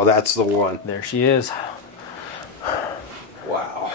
Oh, that's the one. There she is. Wow.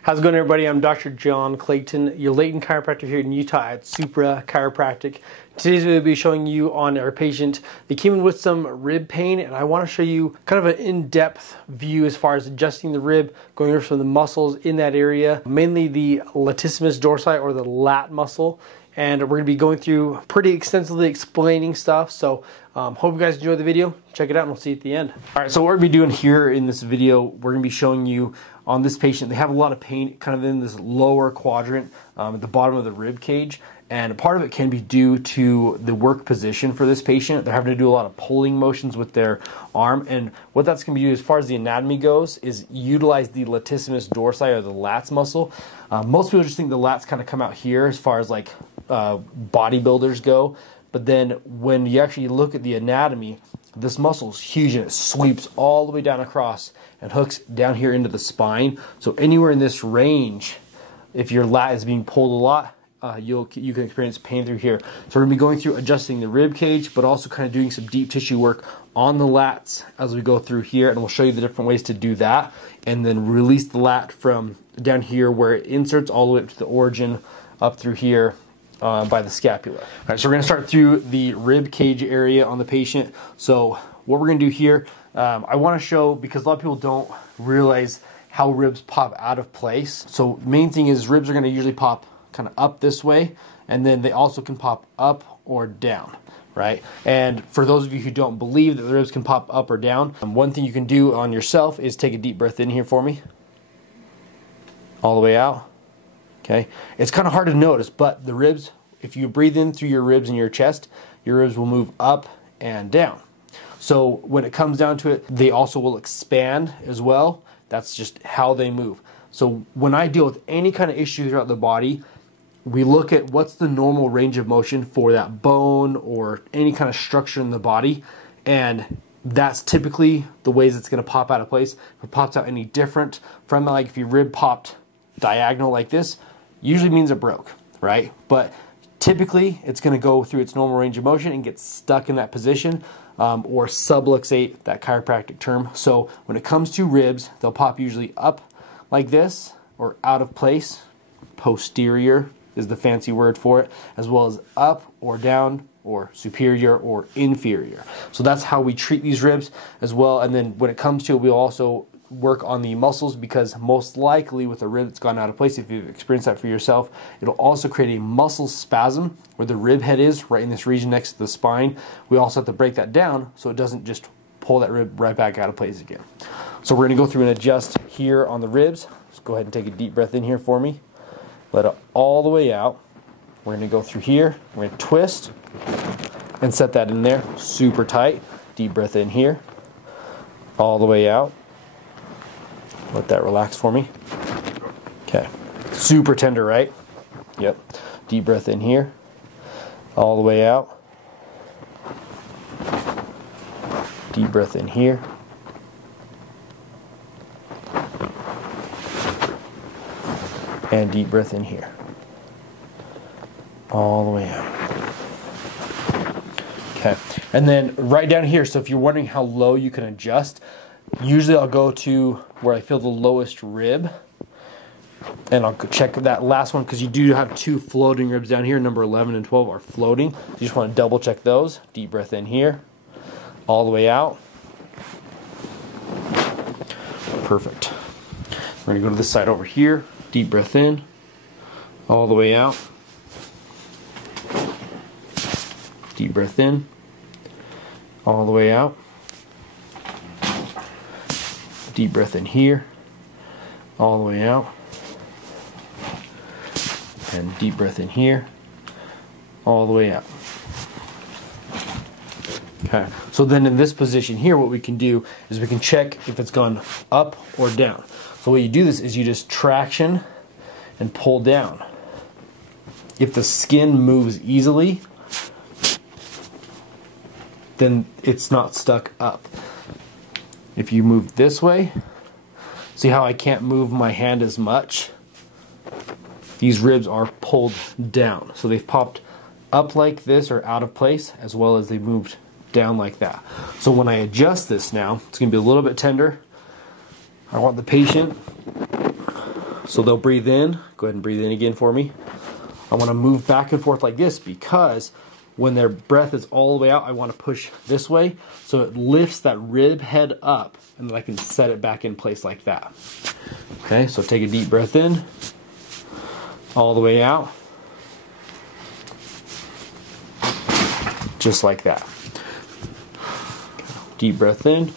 How's it going, everybody? I'm Dr. John Clayton, your Layton chiropractor here in Utah at Supra Chiropractic. Today's video will be showing you on our patient. They came in with some rib pain, and I want to show you kind of an in-depth view as far as adjusting the rib, going over some of the muscles in that area, mainly the latissimus dorsi or the lat muscle. And we're going to be going through pretty extensively explaining stuff. So hope you guys enjoy the video. Check it out and we'll see you at the end. All right, so what we're going to be doing here in this video, we're going to be showing you on this patient, they have a lot of pain kind of in this lower quadrant at the bottom of the rib cage. And part of it can be due to the work position for this patient. They're having to do a lot of pulling motions with their arm. And what that's going to be, as far as the anatomy goes, is utilize the latissimus dorsi or the lats muscle. Most people just think the lats kind of come out here as far as like bodybuilders go. But then when you actually look at the anatomy, this muscle is huge and it sweeps all the way down across and hooks down here into the spine. So anywhere in this range, if your lat is being pulled a lot, you can experience pain through here. So we're going to be going through adjusting the rib cage, but also kind of doing some deep tissue work on the lats as we go through here, and we'll show you the different ways to do that, and then release the lat from down here where it inserts all the way up to the origin up through here by the scapula. All right, so we're going to start through the rib cage area on the patient. So what we're going to do here, I want to show, because a lot of people don't realize how ribs pop out of place. So main thing is ribs are going to usually pop kind of up this way, and then they also can pop up or down, right? And for those of you who don't believe that the ribs can pop up or down, one thing you can do on yourself is take a deep breath in here for me, all the way out. Okay, it's kind of hard to notice, but the ribs, if you breathe in through your ribs and your chest, your ribs will move up and down. So when it comes down to it, they also will expand as well. That's just how they move. So when I deal with any kind of issue throughout the body, we look at what's the normal range of motion for that bone or any kind of structure in the body, and that's typically the ways it's going to pop out of place. If it pops out any different from, like if your rib popped diagonal like this, usually means it broke, right? But typically it's going to go through its normal range of motion and get stuck in that position, or subluxate, that chiropractic term. So when it comes to ribs, they'll pop usually up like this or out of place. Posterior is the fancy word for it, as well as up or down or superior or inferior. So that's how we treat these ribs as well. And then when it comes to it, we'll also work on the muscles, because most likely with a rib that's gone out of place, if you've experienced that for yourself, it'll also create a muscle spasm where the rib head is, right in this region next to the spine. We also have to break that down so it doesn't just pull that rib right back out of place again. So we're going to go through and adjust here on the ribs. Just go ahead and take a deep breath in here for me. Let it all the way out. We're going to go through here. We're going to twist and set that in there super tight. Deep breath in here. All the way out. Let that relax for me. Okay. Super tender, right? Yep. Deep breath in here. All the way out. Deep breath in here. And deep breath in here. All the way out. Okay. And then right down here, so if you're wondering how low you can adjust, usually I'll go to where I feel the lowest rib, and I'll check that last one, because you do have two floating ribs down here. Number 11 and 12 are floating. So you just want to double check those. Deep breath in here. All the way out. Perfect. We're going to go to this side over here. Deep breath in, all the way out. Deep breath in, all the way out. Deep breath in here, all the way out. And deep breath in here, all the way out. Okay, so then in this position here, what we can do is we can check if it's gone up or down. So what you do this is you just traction and pull down. If the skin moves easily, then it's not stuck up. If you move this way, see how I can't move my hand as much? these ribs are pulled down. So they've popped up like this or out of place, as well as they moved down like that. So when I adjust this now, it's gonna be a little bit tender. I want the patient, so they'll breathe in. Go ahead and breathe in again for me. I wanna move back and forth like this because when their breath is all the way out, I wanna push this way so it lifts that rib head up, and then I can set it back in place like that. Okay, so take a deep breath in, all the way out. Just like that. Deep breath in,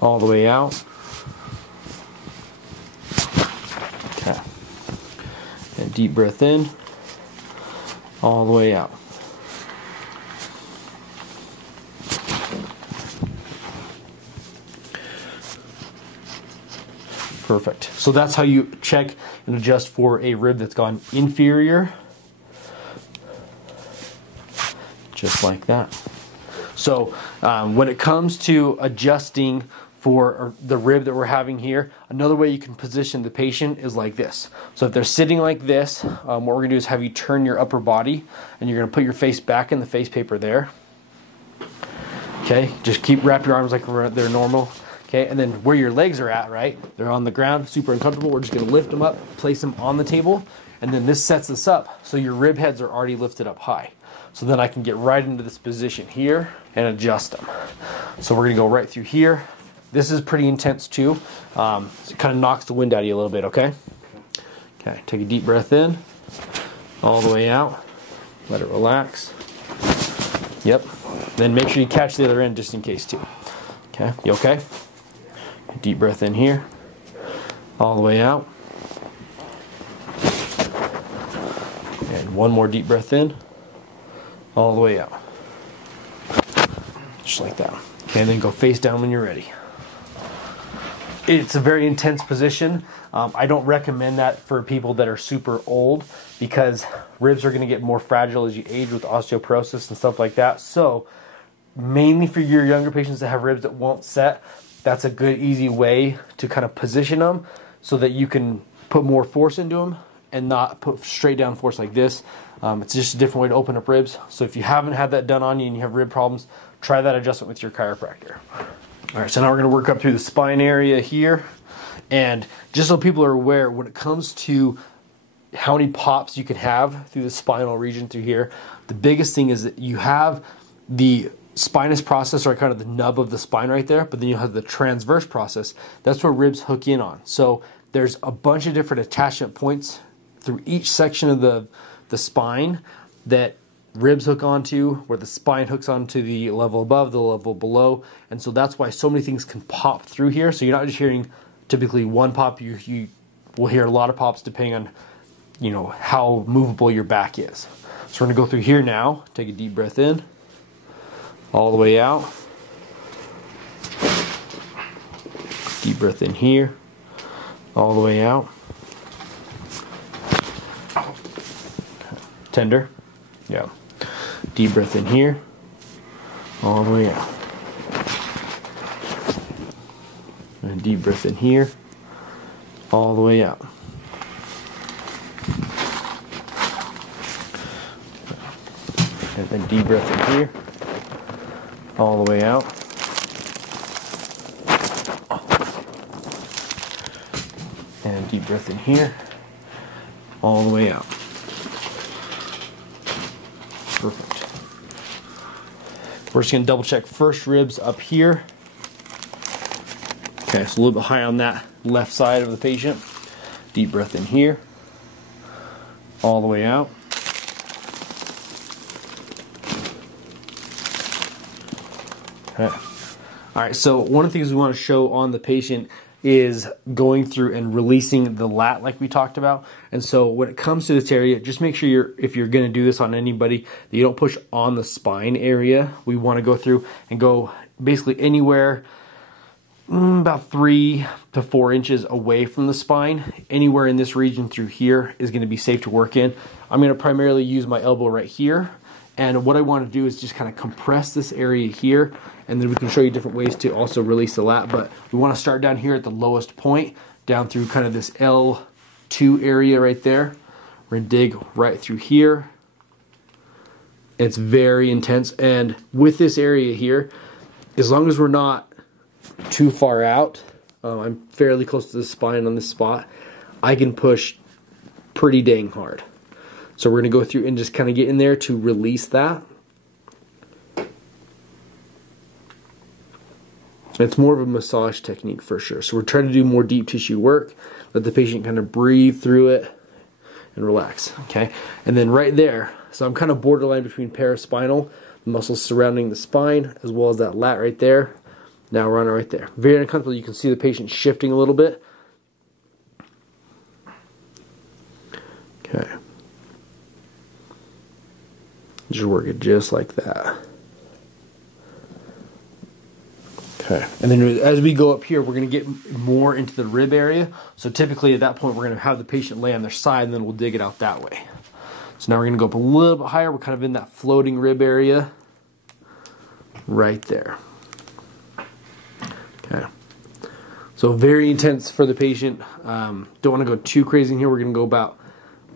all the way out. Okay. And deep breath in, all the way out. Perfect. So that's how you check and adjust for a rib that's gone inferior. Just like that. So when it comes to adjusting for the rib that we're having here, another way you can position the patient is like this. So if they're sitting like this, what we're gonna do is have you turn your upper body, and you're gonna put your face back in the face paper there. Okay, just wrap your arms like they're normal. Okay, and then where your legs are at, right? They're on the ground, super uncomfortable. We're just gonna lift them up, place them on the table, and then this sets us up so your rib heads are already lifted up high. So then I can get right into this position here and adjust them. So we're gonna go right through here. This is pretty intense too. So it kind of knocks the wind out of you a little bit, okay? Okay, take a deep breath in, all the way out. Let it relax. Yep. Then make sure you catch the other end just in case too. Okay, you okay? Deep breath in here, all the way out. And one more deep breath in, all the way out. Just like that. Okay, and then go face down when you're ready. It's a very intense position. I don't recommend that for people that are super old because ribs are going to get more fragile as you age with osteoporosis and stuff like that. So mainly for your younger patients that have ribs that won't set, that's a good easy way to kind of position them so that you can put more force into them and not put straight down force like this. It's just a different way to open up ribs. So if you haven't had that done on you and you have rib problems, try that adjustment with your chiropractor. All right, so now we're gonna work up through the spine area here. And just so people are aware, when it comes to how many pops you can have through the spinal region through here, the biggest thing is that you have the spinous process, or kind of the nub of the spine right there, but then you have the transverse process. That's where ribs hook in on. So there's a bunch of different attachment points through each section of the spine that ribs hook onto, where the spine hooks onto the level above, the level below. And so that's why so many things can pop through here. So you're not just hearing typically one pop, you will hear a lot of pops depending on, you know, how movable your back is. So we're gonna go through here now. Take a deep breath in, all the way out. Deep breath in here, all the way out. Tender, yeah. Deep breath in here, all the way out. And deep breath in here, all the way out. And then deep breath in here, all the way out. And deep breath in here, all the way out. Perfect. We're just going to double check first ribs up here. Okay, so a little bit high on that left side of the patient. Deep breath in here, all the way out. Okay. All right, so one of the things we want to show on the patient is going through and releasing the lat like we talked about. And so when it comes to this area, just make sure if you're going to do this on anybody, that you don't push on the spine area. We want to go through and go basically anywhere about 3 to 4 inches away from the spine. Anywhere in this region through here is going to be safe to work in. I'm going to primarily use my elbow right here. And what I want to do is just kind of compress this area here, and then we can show you different ways to also release the lat. But we want to start down here at the lowest point, down through kind of this L 2 area right there. We're gonna dig right through here. It's very intense, and with this area here, as long as we're not too far out, I'm fairly close to the spine on this spot, I can push pretty dang hard. So we're gonna go through and just kind of get in there to release that. It's more of a massage technique for sure. So we're trying to do more deep tissue work, let the patient kind of breathe through it and relax, okay? And then right there, so I'm kind of borderline between paraspinal, the muscles surrounding the spine, as well as that lat right there. Now we're on it right there. Very uncomfortable. You can see the patient shifting a little bit. Okay. Just work it just like that. Okay, and then as we go up here, we're going to get more into the rib area. So typically at that point, we're going to have the patient lay on their side, and then we'll dig it out that way. So now we're going to go up a little bit higher. We're kind of in that floating rib area right there. Okay, so very intense for the patient. Don't want to go too crazy in here. We're going to go about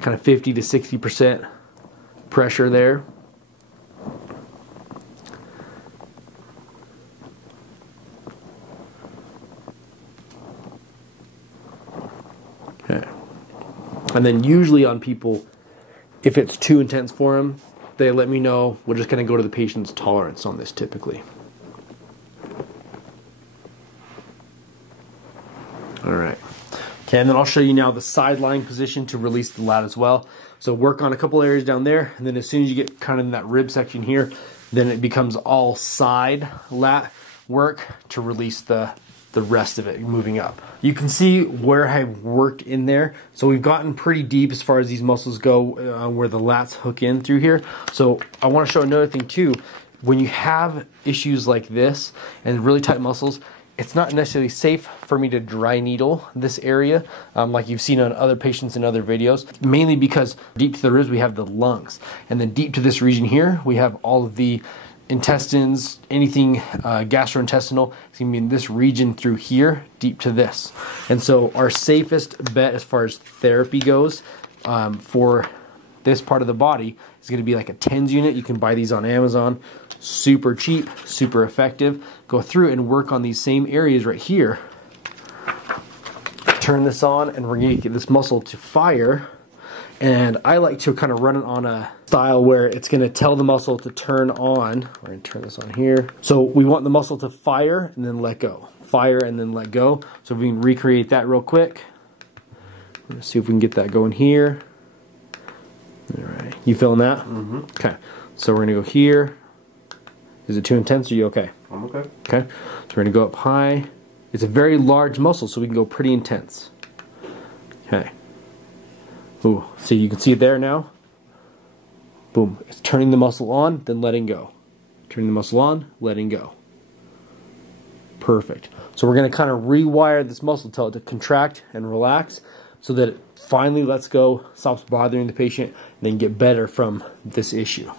kind of 50 to 60% pressure there. Okay. And then usually on people, if it's too intense for them, they let me know. We're just going to go to the patient's tolerance on this typically. All right. Okay, and then I'll show you now the side lying position to release the lat as well. So work on a couple areas down there, and then as soon as you get kind of in that rib section here, then it becomes all side lat work to release the rest of it moving up. You can see where I've worked in there. So we've gotten pretty deep as far as these muscles go, where the lats hook in through here. So I want to show another thing too. When you have issues like this and really tight muscles, it's not necessarily safe for me to dry needle this area like you've seen on other patients in other videos, mainly because deep to the ribs we have the lungs, and then deep to this region here we have all of the intestines, anything gastrointestinal. It's gonna be in this region through here, deep to this. And so our safest bet as far as therapy goes for this part of the body is gonna be like a TENS unit. You can buy these on Amazon. Super cheap, super effective. Go through and work on these same areas right here. Turn this on, and we're gonna get this muscle to fire. And I like to kind of run it on a style where it's going to tell the muscle to turn on. We're going to turn this on here. So we want the muscle to fire and then let go. Fire and then let go. So if we can recreate that real quick. Let's see if we can get that going here. All right. You feeling that? Mm-hmm. Okay. So we're going to go here. Is it too intense? Are you okay? I'm okay. Okay. So we're going to go up high. It's a very large muscle, so we can go pretty intense. Okay. Ooh, so you can see it there now. Boom. It's turning the muscle on, then letting go. Turning the muscle on, letting go. Perfect. So we're going to kind of rewire this muscle, tell it to contract and relax so that it finally lets go, stops bothering the patient, and then get better from this issue.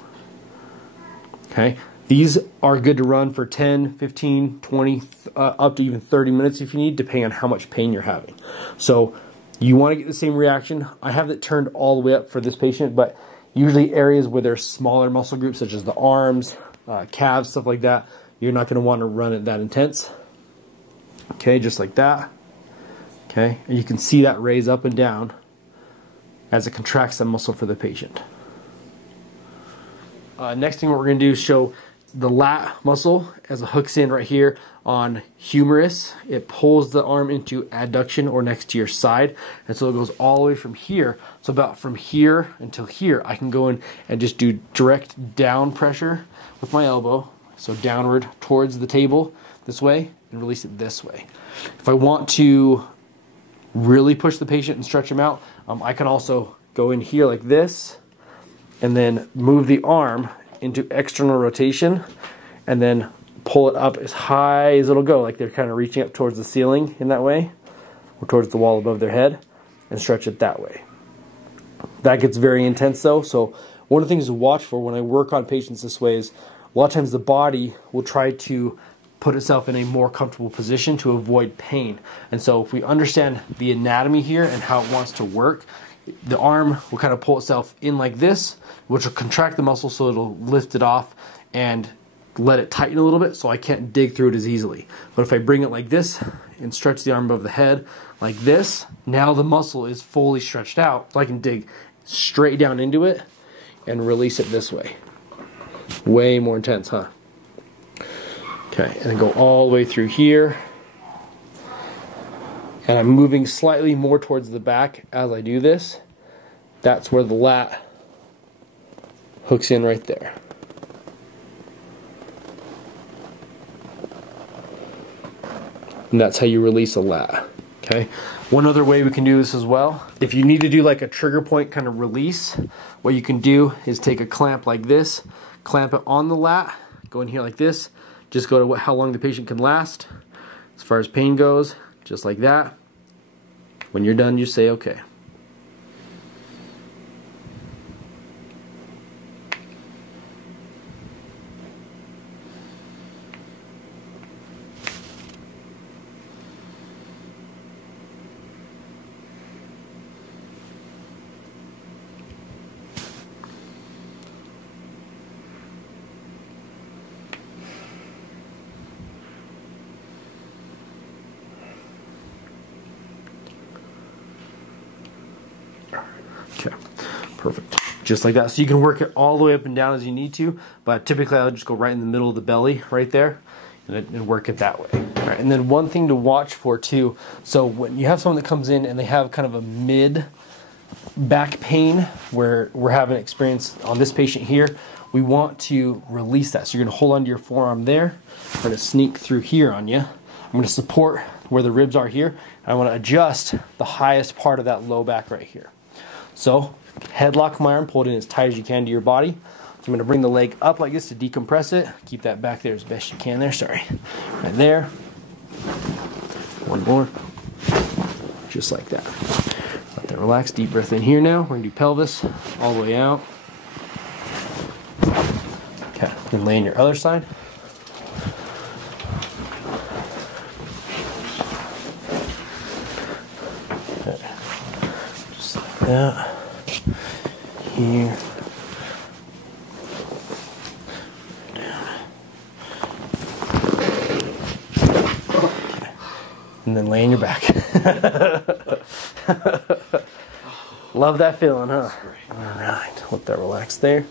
Okay. These are good to run for 10, 15, 20, up to even 30 minutes if you need, depending on how much pain you're having. So you want to get the same reaction. I have it turned all the way up for this patient, but usually areas where there's smaller muscle groups, such as the arms, calves, stuff like that, you're not going to want to run it that intense. Okay, just like that. Okay, and you can see that raise up and down as it contracts the muscle for the patient. Next thing what we're going to do is show the lat muscle as it hooks in right here on humerus. It pulls the arm into adduction or next to your side, and so it goes all the way from here. So about from here until here, I can go in and just do direct down pressure with my elbow, so downward towards the table this way, and release it this way. If I want to really push the patient and stretch them out, I can also go in here like this and then move the arm into external rotation and then pull it up as high as it'll go, like they're kind of reaching up towards the ceiling in that way, or towards the wall above their head, and stretch it that way. That gets very intense though, so one of the things to watch for when I work on patients this way is a lot of times the body will try to put itself in a more comfortable position to avoid pain. And so if we understand the anatomy here and how it wants to work, the arm will kind of pull itself in like this, which will contract the muscle so it'll lift it off and let it tighten a little bit so I can't dig through it as easily. But if I bring it like this and stretch the arm above the head like this, now the muscle is fully stretched out so I can dig straight down into it and release it this way. Way more intense, huh? Okay, and then go all the way through here. And I'm moving slightly more towards the back as I do this. That's where the lat hooks in right there. And that's how you release a lat. Okay. One other way we can do this as well, if you need to do like a trigger point kind of release, what you can do is take a clamp like this, clamp it on the lat, go in here like this, just go to how long the patient can last. As far as pain goes, just like that. When you're done, you say okay. Okay, perfect. Just like that. So you can work it all the way up and down as you need to, but typically I'll just go right in the middle of the belly, right there, and work it that way. All right, and then one thing to watch for too, so when you have someone that comes in and they have kind of a mid back pain where we're having experience on this patient here, we want to release that. So you're gonna hold onto your forearm there, I'm gonna sneak through here on you. I'm gonna support where the ribs are here, and I wanna adjust the highest part of that low back right here. So, headlock my arm, pull it in as tight as you can to your body. So I'm going to bring the leg up like this to decompress it. Keep that back there as best you can there, sorry. Right there. One more. Just like that. Let that relax, deep breath in here now. We're going to do pelvis all the way out. Okay, then lay on your other side. Okay. Just like that. Here. Okay. And then lay on your back. Love that feeling, huh? All right, let that relax there.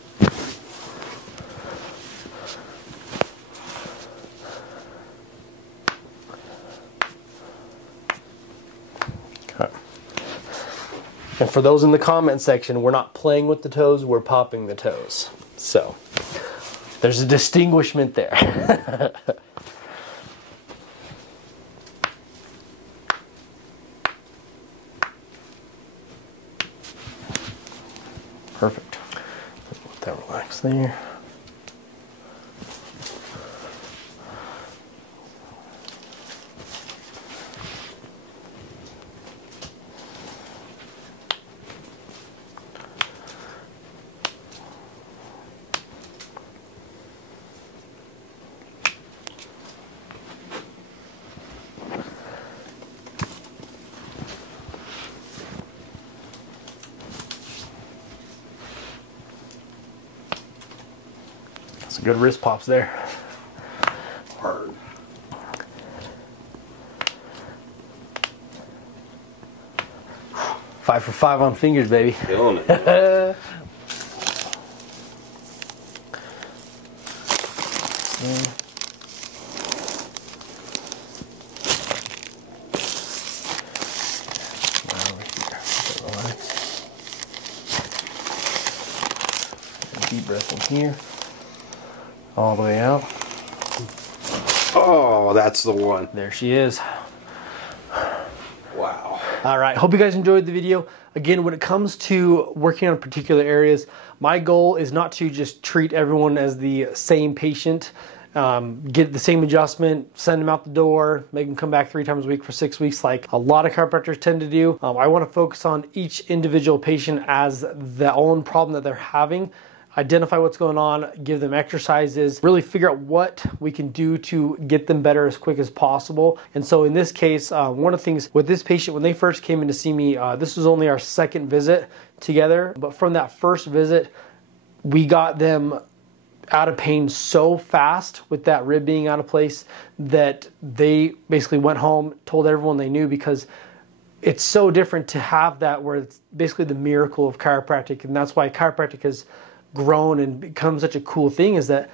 And for those in the comment section, we're not playing with the toes, we're popping the toes. So, there's a distinguishment there. Perfect. Let that relax there. Some good wrist pops there. Hard. Five for five on fingers, baby. Feeling it. Deep breath in here. All the way out. Oh, that's the one. There she is. Wow. All right, hope you guys enjoyed the video. Again, when it comes to working on particular areas, my goal is not to just treat everyone as the same patient, get the same adjustment, send them out the door, make them come back 3 times a week for 6 weeks like a lot of chiropractors tend to do. I want to focus on each individual patient as their own problem that they're having. identify what's going on, give them exercises, really figure out what we can do to get them better as quick as possible. And so in this case, one of the things with this patient, when they first came in to see me, this was only our second visit together, but from that first visit, we got them out of pain so fast with that rib being out of place that they basically went home, told everyone they knew, because it's so different to have that where it's basically the miracle of chiropractic. And that's why chiropractic has grown and become such a cool thing, is that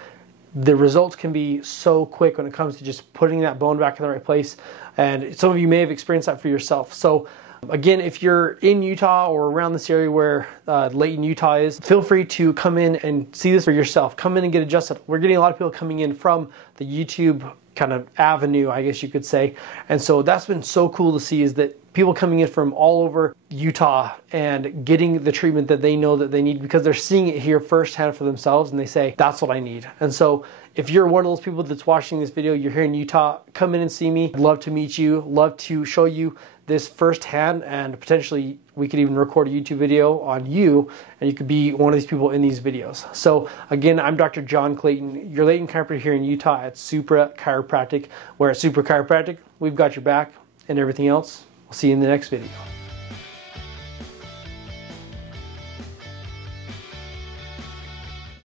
the results can be so quick when it comes to just putting that bone back in the right place. And some of you may have experienced that for yourself. So again, if you're in Utah or around this area where Layton, Utah is, feel free to come in and see this for yourself. Come in and get adjusted. We're getting a lot of people coming in from the YouTube kind of avenue, I guess you could say. And so that's been so cool to see, is that people coming in from all over Utah and getting the treatment that they know that they need, because they're seeing it here firsthand for themselves and they say, that's what I need. And so if you're one of those people that's watching this video, you're here in Utah, come in and see me. I'd love to meet you, love to show you this firsthand, and potentially we could even record a YouTube video on you and you could be one of these people in these videos. So again, I'm Dr. John Clayton, your Layton chiropractor here in Utah at Supra Chiropractic, where at Supra Chiropractic, we've got your back and everything else. We'll see you in the next video.